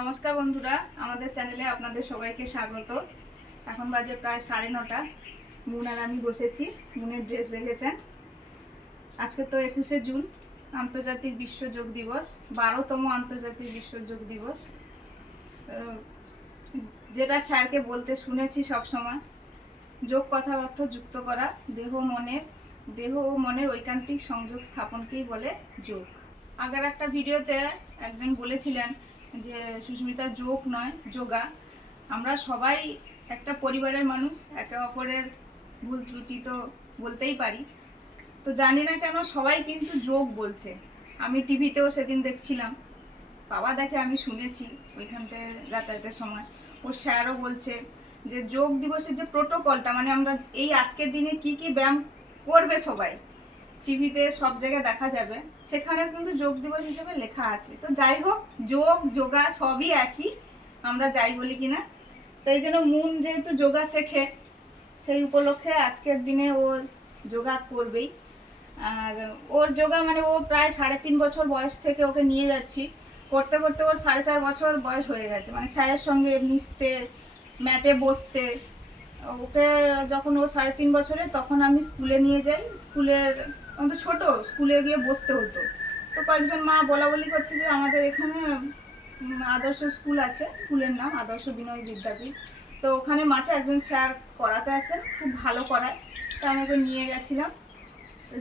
নমস্কার বন্ধুরা, আমাদের চ্যানেলে আপনাদের সবাইকে স্বাগত। এখন বাজে প্রায় 9:30। মুন আর আমি বসেছি, মুনের ড্রেস দেখেছেন। আজকে তো 21শে জুন, আন্তর্জাতিক বিশ্ব যোগ দিবস, 12তম আন্তর্জাতিক বিশ্ব যোগ দিবস। যেটা স্যারকে বলতে শুনেছি সব সময়, যোগ কথা অর্থ যুক্ত করা, দেহ ও মনের ঐকান্তিক সংযোগ স্থাপনকেই বলে যোগ। আগের একটা ভিডিওতে একজন বলেছিলেন যে সুস্মিতা যোগ নয়, যোগা। আমরা সবাই একটা পরিবারের মানুষ, একে অপরের ভুল ত্রুটি তো বলতেই পারি। তো জানি না কেন সবাই কিন্তু যোগ বলছে। আমি টিভিতেও সেদিন দেখছিলাম, বাবা দেখে, আমি শুনেছি ওইখান থেকে যাতায়াতের সময়। ও স্যারও বলছে যে যোগ দিবসের যে প্রোটোকলটা, মানে আমরা এই আজকের দিনে কি কি ব্যায়াম করবে সবাই, টিভিতে সব জায়গায় দেখা যাবে, সেখানে কিন্তু যোগ দিবস হিসেবে লেখা আছে। তো যাই হোক, যোগ যোগা সবই একই, আমরা যাই বলি কিনা। তো এই জন্য মুন যেহেতু যোগা শেখে, সেই উপলক্ষে আজকের দিনে ও যোগা করবেই। আর ওর যোগা মানে ও প্রায় 3.5 বছর বয়স থেকে ওকে নিয়ে যাচ্ছি, করতে করতে ওর 4.5 বছর বয়স হয়ে গেছে, মানে স্যারের সঙ্গে মিশতে, ম্যাটে বসতে। ওকে যখন ও 3.5 বছরে, তখন আমি স্কুলে নিয়ে যাই। স্কুলের তো ছোট, স্কুলে গিয়ে বসতে হতো। তো কয়েকজন মা বলা বলি করছে যে আমাদের এখানে আদর্শ স্কুল আছে, স্কুলের নাম আদর্শ বিনয় বিদ্যাপীঠ। তো ওখানে মাঠে একজন স্যার করাতে আসেন, খুব ভালো করায়। তো আমি ওকে নিয়ে গেছিলাম।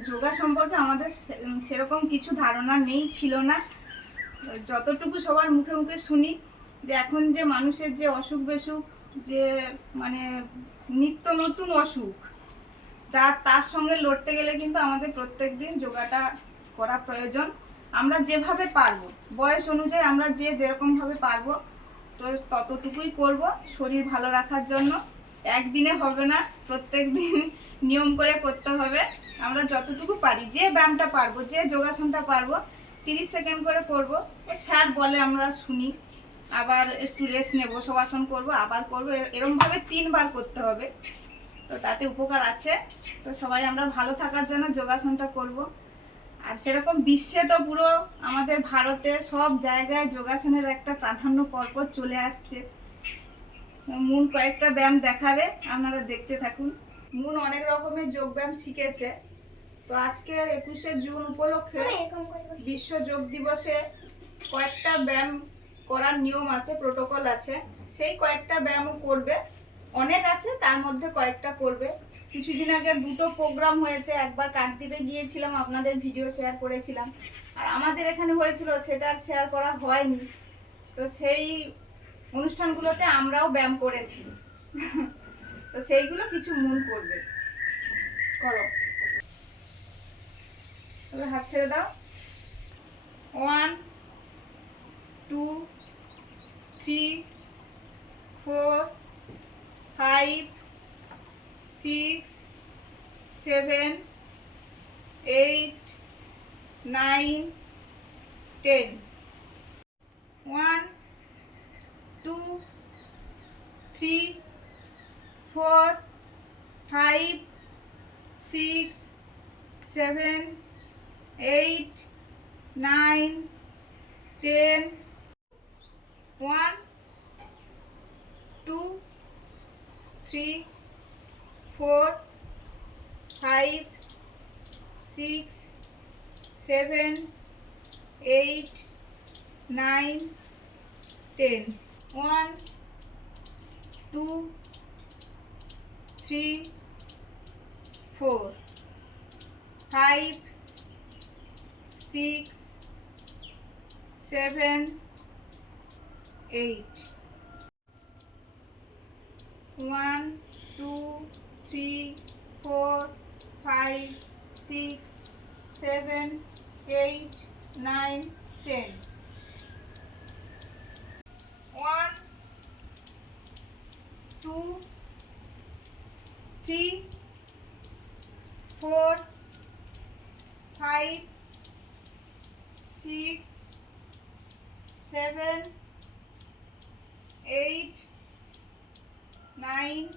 যোগা সম্পর্কে আমাদের সেরকম কিছু ধারণা নেই, ছিল না। যতটুকু সবার মুখে মুখে শুনি যে এখন যে মানুষের যে অসুখ বেসুখ, যে মানে নিত্য নতুন অসুখ, তার সঙ্গে লড়তে গেলে কিন্তু আমাদের প্রত্যেক দিন যোগাটা করা প্রয়োজন। আমরা যেভাবে পারবো, বয়স অনুযায়ী আমরা যেরকমভাবে পারবো, তো ততটুকুই করব শরীর ভালো রাখার জন্য। একদিনে হবে না, প্রত্যেক দিন নিয়ম করে করতে হবে। আমরা যতটুকু পারি, যে ব্যায়ামটা পারবো, যে যোগাসনটা পারবো, 30 সেকেন্ড করে করব। স্যার বলে আমরা শুনি, আবার একটু রেস্ট নেব, শবাসন করব, আবার করব, এরকমভাবে 3 বার করতে হবে। তো তাতে উপকার আছে। তো সবাই আমরা ভালো থাকার জন্য যোগাসনটা করব। আর সেরকম বিশ্বে তো পুরো আমাদের ভারতে সব জায়গায় যোগাসনের একটা প্রাধান্য পরপর চলে আসছে। মুন কয়েকটা ব্যায়াম দেখাবে, আপনারা দেখতে থাকুন। মুন অনেক রকমের যোগ ব্যায়াম শিখেছে। তো আজকে 21শে জুন উপলক্ষে বিশ্ব যোগ দিবসে কয়েকটা ব্যায়াম করার নিয়ম আছে, প্রোটোকল আছে। সেই কয়েকটা ব্যায়ামও করবে, অনেক আছে, তার মধ্যে কয়েকটা করবে। কিছুদিন আগে 2টো প্রোগ্রাম হয়েছে, একবার কাকদ্বীপে গিয়েছিলাম, আপনাদের ভিডিও শেয়ার করেছিলাম। আর আমাদের এখানে হয়েছিল, সেটা শেয়ার করা হয়নি। তো সেই অনুষ্ঠানগুলোতে আমরাও ব্যায়াম করেছি। তো সেইগুলো কিছু মুন করবে, করো। তবে হাত ছেড়ে দাও। 1 2 3 4 5 6 7 8 9 10 1 2 3 4 5 6 7 8 9 10 1 2 3 4 5 6 7 8 9 10 1 2 3 4 5 6 7 8 1 2 3 4 5 6 7 8 9 10 1 2 3 4 5 6 7 8 9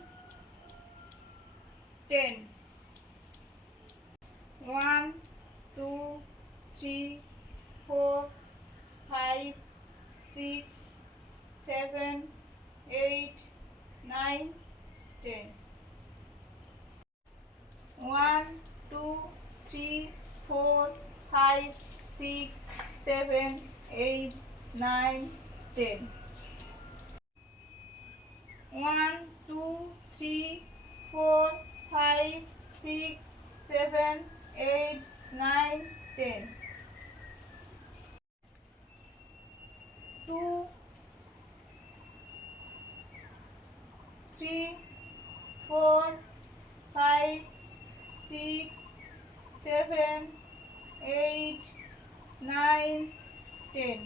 10 1 2 3 4 5 6 7, 8, 9, 10. 1, 2, 3, 4, 5, 6, 7, 8, 9, 10. 1, 2, 3, 4, 5, 6, 7, 8, 9, 10. 2, 3, 4, 5, 6, 7, 8, 9, 10.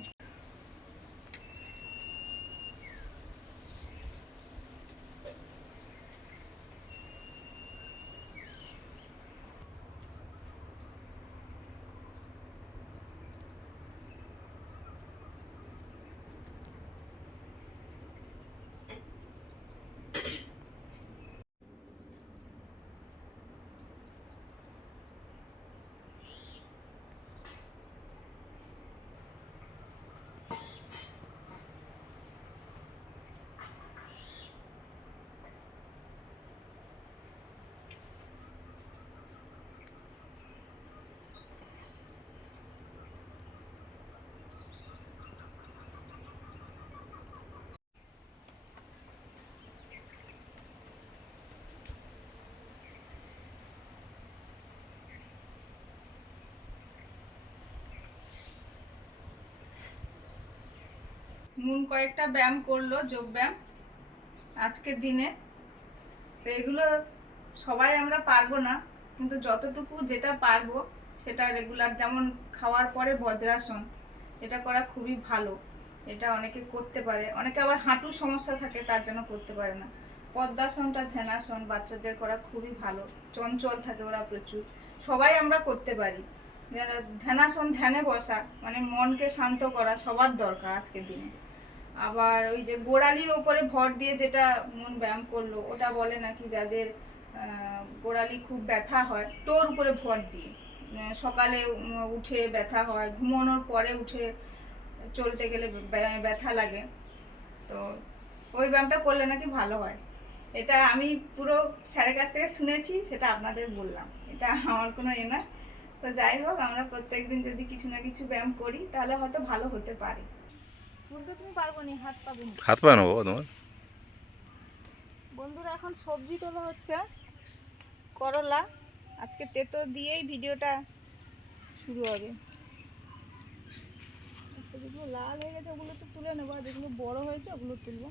মুন কয়েকটা ব্যায়াম করলো, যোগ ব্যায়াম আজকের দিনে। তো এগুলো সবাই আমরা পারবো না, কিন্তু যতটুকু যেটা পারবো সেটা রেগুলার, যেমন খাওয়ার পরে বজ্রাসন, এটা করা খুবই ভালো। এটা অনেকে করতে পারে, অনেকে আবার হাঁটুর সমস্যা থাকে তার জন্য করতে পারে না। পদ্মাসনটা, ধ্যানাসন বাচ্চাদের করা খুবই ভালো, চঞ্চল থাকে ওরা প্রচুর, সবাই আমরা করতে পারি। ধ্যানাসন, ধ্যানে বসা মানে মনকে শান্ত করা সবার দরকার আজকের দিনে। আবার ওই যে গোড়ালির ওপরে ভর দিয়ে যেটা মন ব্যায়াম করলো, ওটা বলে নাকি যাদের গোড়ালি খুব ব্যথা হয়, টোর উপরে ভর দিয়ে সকালে উঠে ব্যথা হয়, ঘুমানোর পরে উঠে চলতে গেলে ব্যথা লাগে, তো ওই ব্যায়ামটা করলে নাকি ভালো হয়। এটা আমি পুরো স্যারের কাছ থেকে শুনেছি, সেটা আপনাদের বললাম, এটা আমার কোনো না। তো যাই হোক, আমরা প্রত্যেকদিন যদি কিছু না কিছু ব্যায়াম করি তাহলে হয়তো ভালো হতে পারে। বলতে তুমি পারবো না, হাত পাবে না, হাত পা নেবো তোমার। বন্ধুরা এখন সবজি তোলা হচ্ছে, করলা। আজকে তেতো দিয়েই ভিডিওটা শুরু হবে। যেগুলো লাল হয়ে গেছে ওগুলো তো তুলে নেবো, আর যেগুলো বড় হয়েছে ওগুলো তুলবো।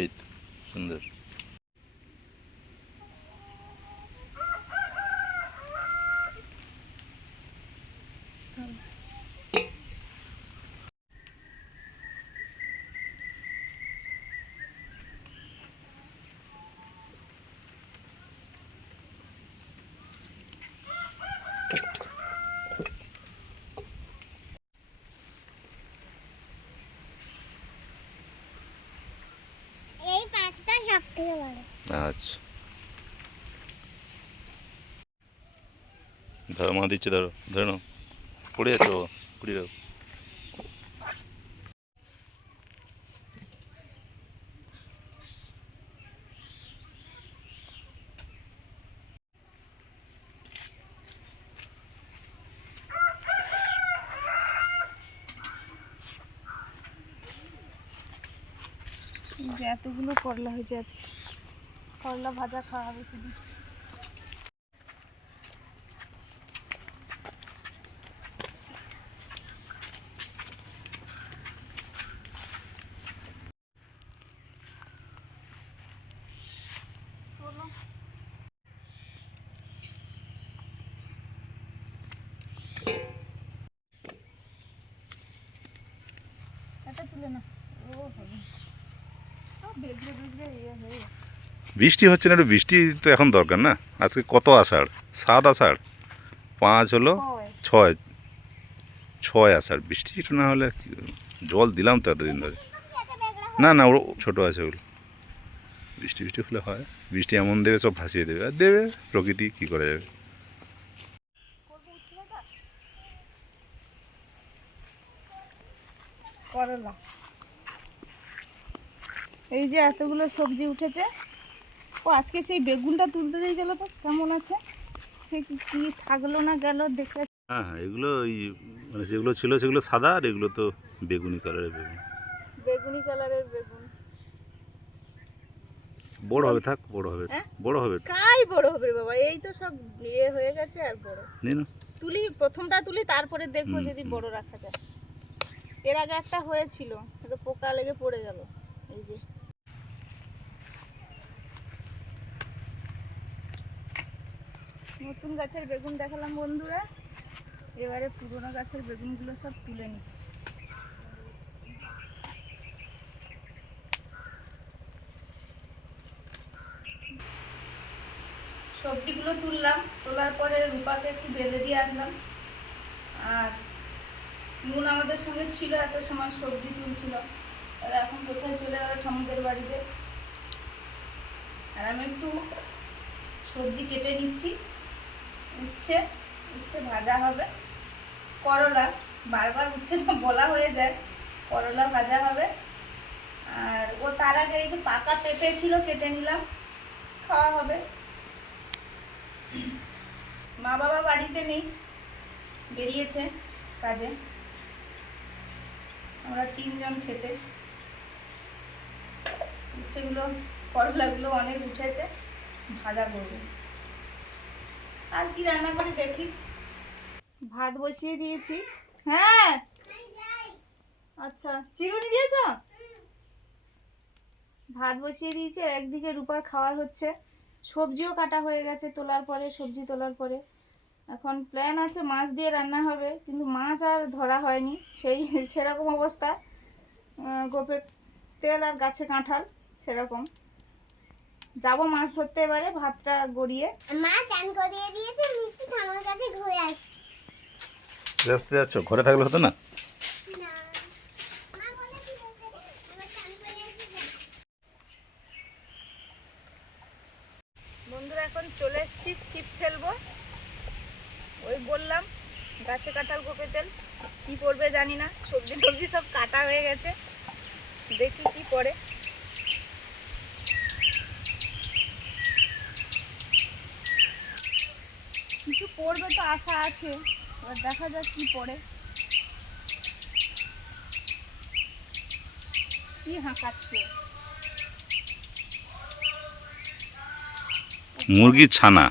এই তো সুন্দর। এই পাঁচটা সব থেকে বড়। আচ্ছা, ধরো, মা দিচ্ছে, ধরো, ধরে নাও, পড়ে যাচ্ছে বাবা, কুড়ি রাখো। যে এতগুলো করলা হয়েছে আজকে, করলা ভাজা খাওয়া হবে শুধু। এটা তুলে না, ও হবে বেগড়ে বেগড়ে ইয়ে হয়ে। বৃষ্টি হচ্ছে না, একটু বৃষ্টি তো এখন দরকার না। আজকে কত আষাঢ়? 7 আষাঢ়, 5 হলো, 6, 6 আষাঢ়। বৃষ্টি একটু না হলে জল দিলাম তো এতদিন ধরে। এটা বেগড়া না না, ওর ছোট আছে ওগুলো। বৃষ্টি বৃষ্টি হলে হয়, বৃষ্টি এমন দেবে সব ভাসিয়ে দেবে, আর দেবে প্রকৃতি, কী করা যাবে। করলা, এই যে এতগুলো সবজি উঠেছে। ও আজকে সেই বেগুনটা তুলতে দিয়ে গেল, তো কেমন আছে, সে কি থাকলো না গেল দেখে। হ্যাঁ হ্যাঁ, এগুলো ওই মানে যেগুলো ছিল সেগুলো সাদা, আর এগুলো তো বেগুনি কালারের বেগুন। বেগুনি কালারের বেগুন। বড় হবে, থাক বড় হবে, হ্যাঁ? বড় হবে। কাই বড় হবে রে বাবা, এই তো সব ইয়ে হয়ে গেছে আর বড়। নিন। তুলি প্রথমটা তুলি, তারপরে দেখবো হুম, যদি হুম। বড় রাখা যায়। এর আগে একটা হয়েছিল, তো পোকা লেগে পড়ে গেল। এই যে নতুন গাছের বেগুন দেখালাম বন্ধুরা, এবারে পুরোনো গাছের বেগুনগুলো সব তুলে নিচ্ছি। সবজিগুলো তুললাম, তোলার পরে রূপাকে একটু বেঁধে দিয়ে আসলাম। আর নুন আমাদের সঙ্গে ছিল, এত সময় সবজি তুলছিল। আর এখন কোথায় চলে গেল, ঠাকুরদের বাড়িতে। আর আমি একটু সবজি কেটে নিচ্ছি। উচ্ছে উচ্ছে ভাজা হবে, করলা, বারবার উচ্ছেটা বলা হয়ে যায়, করলা ভাজা হবে। আর ও তার আগে এই যে পাকা পেঁপে ছিল, কেটে নিলাম, খাওয়া হবে। মা বাবা বাড়িতে নেই, বেরিয়েছে কাজে। আমরা 3 জন খেতে। উচ্ছেগুলো, করলাগুলো অনেক উঠেছে, ভাজা করবো। আর কি রান্না করে দেখি। ভাত বসিয়ে দিয়েছি। হ্যাঁ আচ্ছা, চিরুনি দিয়েছ? ভাত বসিয়ে দিয়েছি, আর একদিকে রূপার খাওয়ার হচ্ছে। সবজিও কাটা হয়ে গেছে তোলার পরে, সবজি তোলার পরে। এখন প্ল্যান আছে মাছ দিয়ে রান্না হবে, কিন্তু মাছ আর ধরা হয়নি, সেরকম অবস্থা। গোপের তেল আর গাছে কাঁঠাল, সেরকম। যাবো মাছ ধরতে এবারে, ভাতটা গড়িয়ে। মা চান করিয়ে দিয়েছে, মিষ্টি ঠাকুরের কাছে ঘুরে আসছে। আসতে যাচ্ছ, ঘরে থাকলে হতো না? না মা বলেছিল যে আমার চান করে আসছে। বন্ধুরা এখন চলে এসেছি ছিপ ফেলবো। ওই বললাম গাছে কাঁঠাল, গোপে তেল, কি পড়বে জানি না। সবজি টবজি সব কাটা হয়ে গেছে, দেখি কি পড়ে। কিছু পড়বে তো আশা আছে, এবার দেখা যাক কি পড়ে। কি হাঁকাচ্ছে, মুরগির ছানা।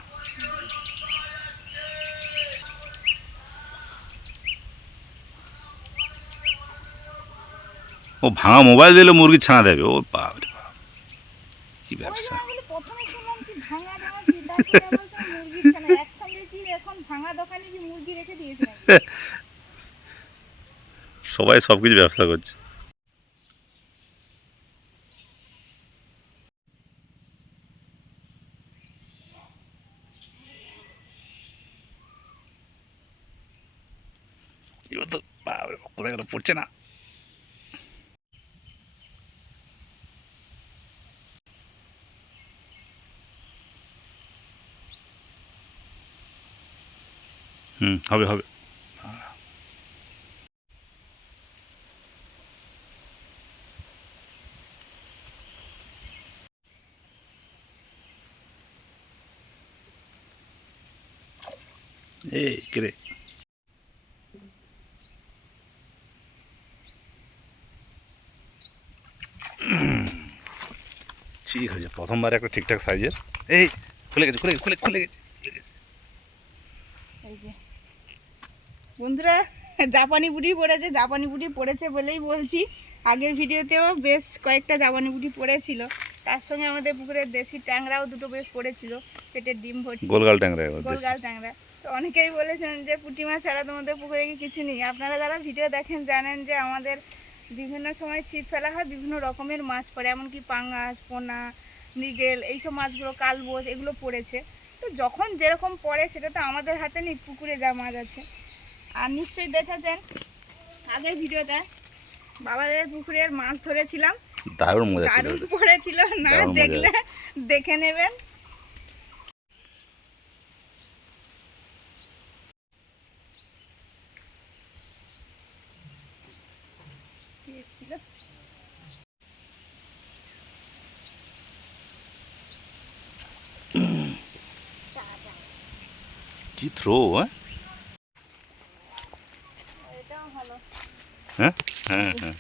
ও ভাঙা মোবাইল দিলে মুরগির ছানা দেবে? ও বাপ রে বাপ, কি ওই ব্যবসা! জায়গাগুলো প্রথমে শুনলাম কি ভাঙা টাঙা কি, তারপরে বলছে মুরগির ছানা একসঙ্গে, কি এখন ভাঙা দোকানে কি মুরগি রেখে দিয়েছে নাকি? সবাই সব কিছু ব্যবসা করছে। এবার তো বাপ রে বাপ, কোথায় গেল, পড়ছে না। হবে হবে। এই কে রে? ঠিক হয়েছে, প্রথমবার একটা ঠিকঠাক সাইজের। এই খুলে গেছে, খুলে খুলে খুলে গেছে, খুলে গেছে। এই যে বন্ধুরা, জাপানি বুটি পড়েছে, জাপানি বুটি পড়েছে বলেই বলছি। আগের ভিডিওতেও বেশ কয়েকটা জাপানি বুটি পড়েছিল, তার সঙ্গে আমাদের পুকুরের দেশি ট্যাংরাও দুটো বেশ পড়েছিল, পেটের ডিম ভর্তি, গোলগাল ট্যাংরা। গোলগাল ট্যাংরা। তো অনেকেই বলেছেন যে পুঁটি মাছ ছাড়া তোমাদের পুকুরে কি কিছু নেই। আপনারা যারা ভিডিও দেখেন জানেন যে আমাদের বিভিন্ন সময় ছিপ ফেলা হয়, বিভিন্ন রকমের মাছ পড়ে, এমনকি পাঙ্গাস, পোনা, মৃগেল, এইসব মাছগুলো, কালবোস, এগুলো পড়েছে। তো যখন যেরকম পড়ে সেটা তো আমাদের হাতে নেই, পুকুরে যা মাছ আছে। আর নিশ্চয়ই দেখেছেন আগের ভিডিওতে বাবাদের পুকুরের মাছ ধরেছিলাম, দারুণ মজা ছিল দারুণ ওটা। পড়েছিল না, দারুণ মজা। দেখলে দেখে নেবেন। কি এসেছিল? কি থ্রো, হ্যাঁ এটাও ভালো। হ্যাঁ হ্যাঁ হ্যাঁ।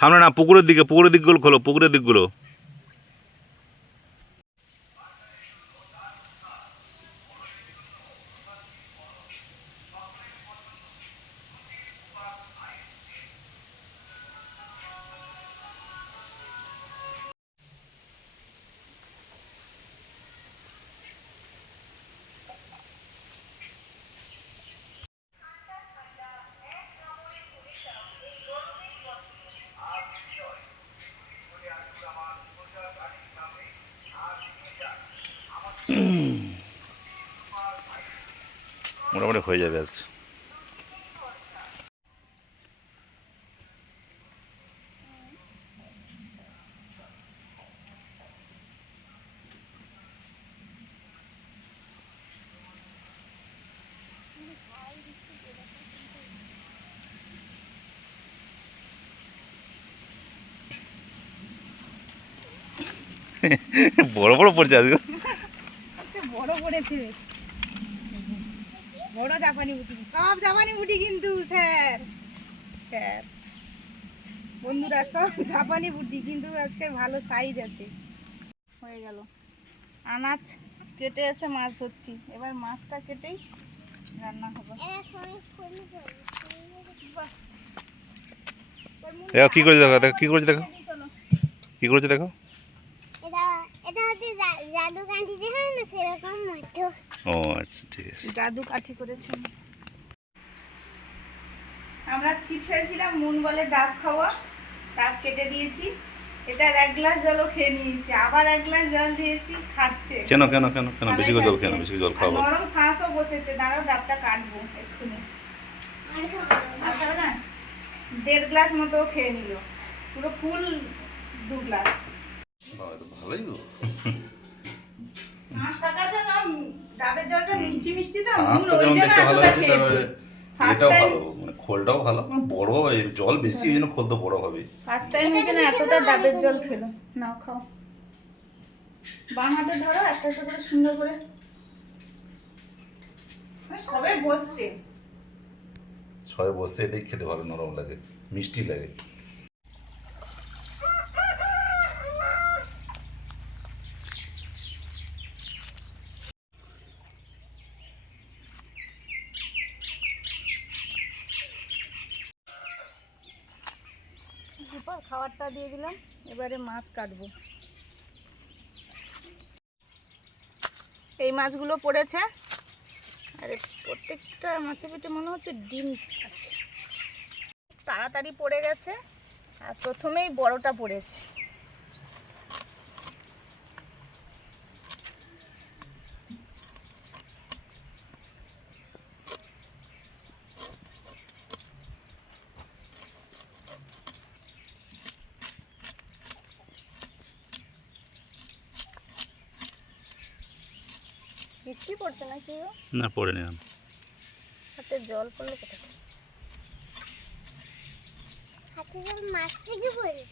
সামনে না, পুকুরের দিকগুলো খোলো, পুকুরের দিকগুলো। মোটামুটি হয়ে যাবে আজকে। বড় বড় পড়ছে আজকে। আজকে বড় পড়েছে, বড় জাপানি বুটি, সব জাপানি বুটি কিন্তু স্যার। স্যার বন্ধুরা, সব জাপানি বুটি কিন্তু আজকে ভালো সাইজ আছে। হয়ে গেল, আনাজ কেটে এসে মাছ ধরছি, এবার মাছটা কেটেই রান্না হবে। বাহ। দেখো কি করেছে, দেখো দেখো কি করেছে, দেখো কি করেছে, দেখো। এটা এটা হচ্ছে জাদু কাঠি হয় না, সেরকম মতো। ও আচ্ছা, ঠিক আছে। জাদু কাঠি করেছে। আমরা ছিপ ফেলছিলাম, মুন বলে ডাব খাওয়া, ডাব কেটে দিয়েছি। এটার 1 গ্লাস জলও খেয়ে নিয়েছি, আবার 1 গ্লাস জল দিয়েছি, খাচ্ছে। কেন কেন কেন কেন বেশি করে জল খাচ্ছে। কেন, বেশি করে জল আর খাওয়া। নরম শ্বাসও বসেছে, দাঁড়াও ডাবটা কাটবো এক্ষুনি। আর খাবে না? 1.5 গ্লাস মতো খেয়ে নিল, পুরো ফুল 2 গ্লাস। ভালোই গো। শ্বাস থাকার জন্য ডাবের জলটা মিষ্টি মিষ্টি তো, শ্বাস মুন তো ওই যেমন জন্য দেখতে ভালো এতটা হয়েছে, খেয়েছে। ফার্স্ট এটাও টাইম, ভালো, মানে খোলটাও ভালো, বড় হবে, জল বেশি ওই জন্য খোল তো বড় হবে। ফার্স্ট টাইম এই জন্য এতটা ডাবের জল খেলো। নাও খাও, বাম হাতে ধরো, একটা একটা করে সুন্দর করে। সবে বসছে। ছয় বসে এটাই খেতে ভালো, নরম লাগে, মিষ্টি লাগে। সুপার খাবারটা দিয়ে দিলাম, এবারে মাছ কাটবো। এই মাছগুলো পড়েছে, আর প্রত্যেকটা মাছের পেটে মনে হচ্ছে ডিম আছে। তাড়াতাড়ি পড়ে গেছে, আর প্রথমেই বড়টা পড়েছে। বৃষ্টি পড়ছে না কি গো? না পড়ে নিলাম। হাতে জল পড়লো কোথা থেকে? হাতে জল মাছ থেকে পড়ে।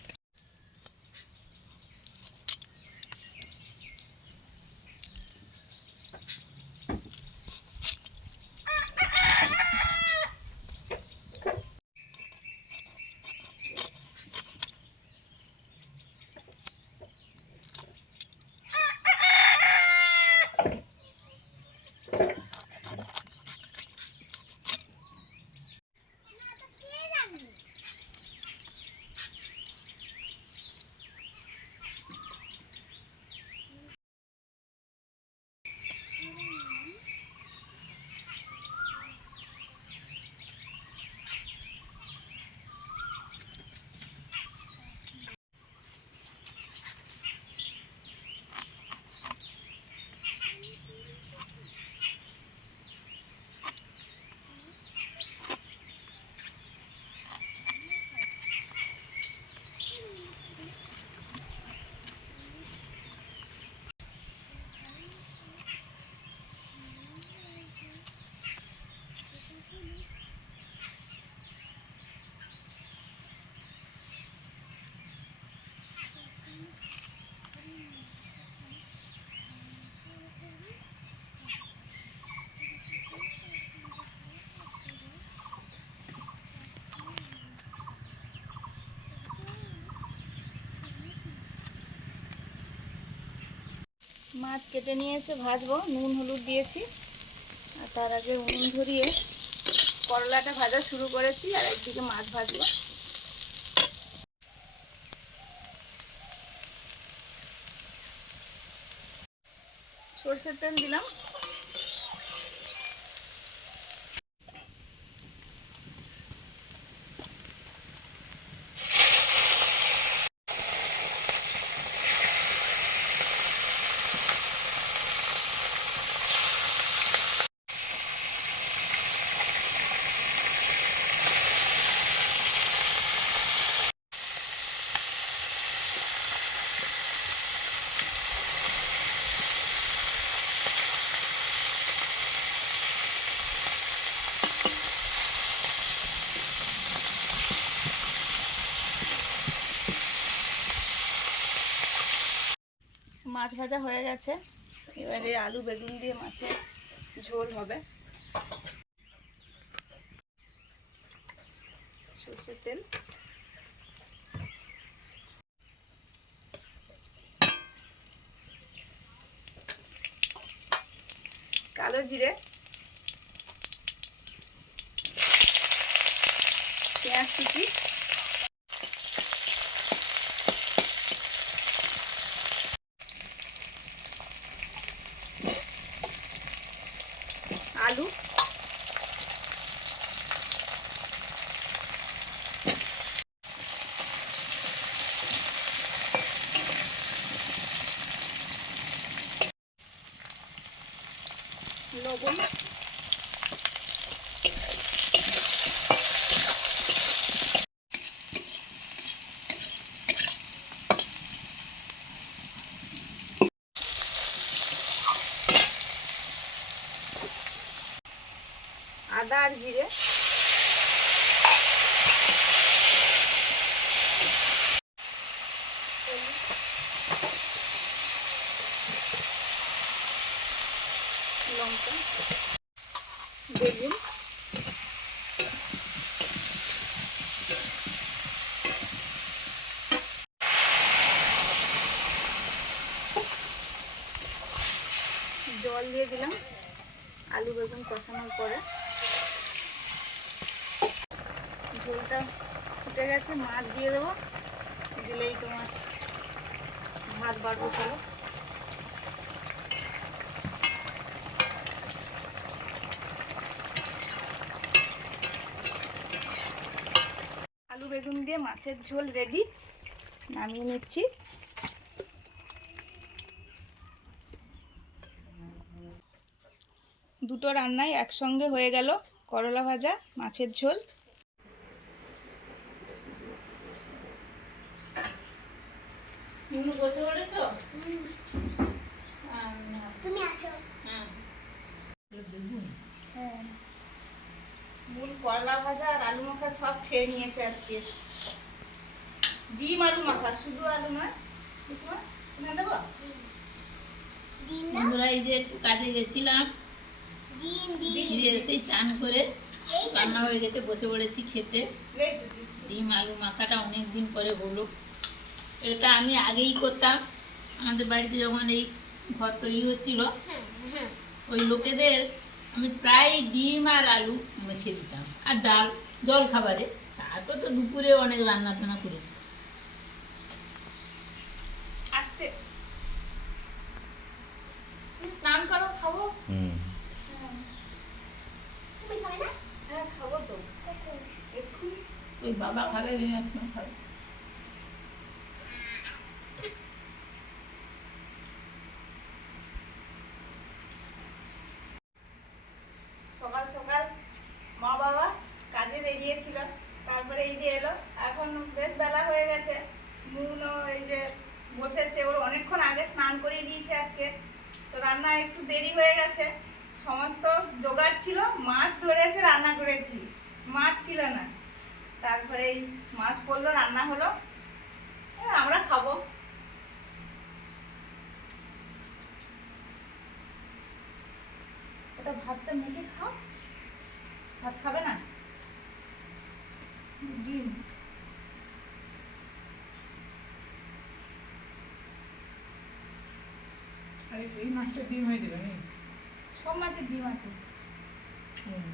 মাছ কেটে নিয়ে এসে ভাজবো, নুন হলুদ দিয়েছি। আর তার আগে উনুন ধরিয়ে করলাটা ভাজা শুরু করেছি, আর একদিকে মাছ ভাজবো। সরষের তেল দিলাম। মাছ ভাজা হয়ে গেছে, এবারে আলু বেগুন দিয়ে মাছের ঝোল হবে। সরষের তেল, কালো জিরে, পেঁয়াজ কুচি, আলু, লবণ, আদা আর জিরে, লঙ্কা, বেগুন, জল দিয়ে দিলাম আলু বেগুন কষানোর পরে। ঝোলটা ফুটে গেছে, মাছ দিয়ে দেবো, দিলেই তোমার ভাত বাড়বো। চলো, আলু বেগুন দিয়ে মাছের ঝোল রেডি, নামিয়ে নিচ্ছি। দুটো রান্নাই একসঙ্গে হয়ে গেল, করলা ভাজা, মাছের ঝোল। বসে পড়েছো? তুমি আছো? হ্যাঁ, মূল করলা ভাজা আর আলু মাখা সব খেয়ে নিয়েছে আজকে। ডিম আলু মাখা, শুধু আলু নয়। না দেবো? ডিম দাও। বন্ধুরা, এই যে একটু কাজে গেছিলাম, ডিম ফিরে এসে চান করে এই রান্না হয়ে গেছে, বসে পড়েছি খেতে। এই তো দিচ্ছি। ডিম আলু মাখাটা অনেক দিন পরে হলো। এটা আমি আগেই করতাম, আমাদের বাড়িতে যখন এই ঘর তৈরি হচ্ছিল, হ্যাঁ। ওই লোকেদের আমি প্রায় ডিম আর আলু মেখে দিতাম, আর ডাল জল খাবারে। তারপর তো দুপুরে অনেক রান্না টান্না করেছি। আস্তে, তুমি স্নান করো, খাবো। তুমি খাবে না? হ্যাঁ খাবো তো, এক্ষুনি। ওই বাবা খাবে, আমি একসময় খাবে। সকাল সকাল মা বাবা কাজে বেরিয়েছিল, তারপরে এই যে এলো। এখন বেশ বেলা হয়ে গেছে, মুনও এই যে বসেছে, ওর অনেকক্ষণ আগে স্নান করিয়ে দিয়েছে আজকে। তো রান্না একটু দেরি হয়ে গেছে, সমস্ত জোগাড় ছিল, মাছ ধরে এসে রান্না করেছি, মাছ ছিল না। তারপরে এই মাছ পড়লো, রান্না হলো, আমরা খাবো। ওটা ভাতটা মেখে খাও। ভাত খাবে না? ডিম এই মাছটা ডিম হয়ে যাবে সব মাছের ডিম আছে। হুম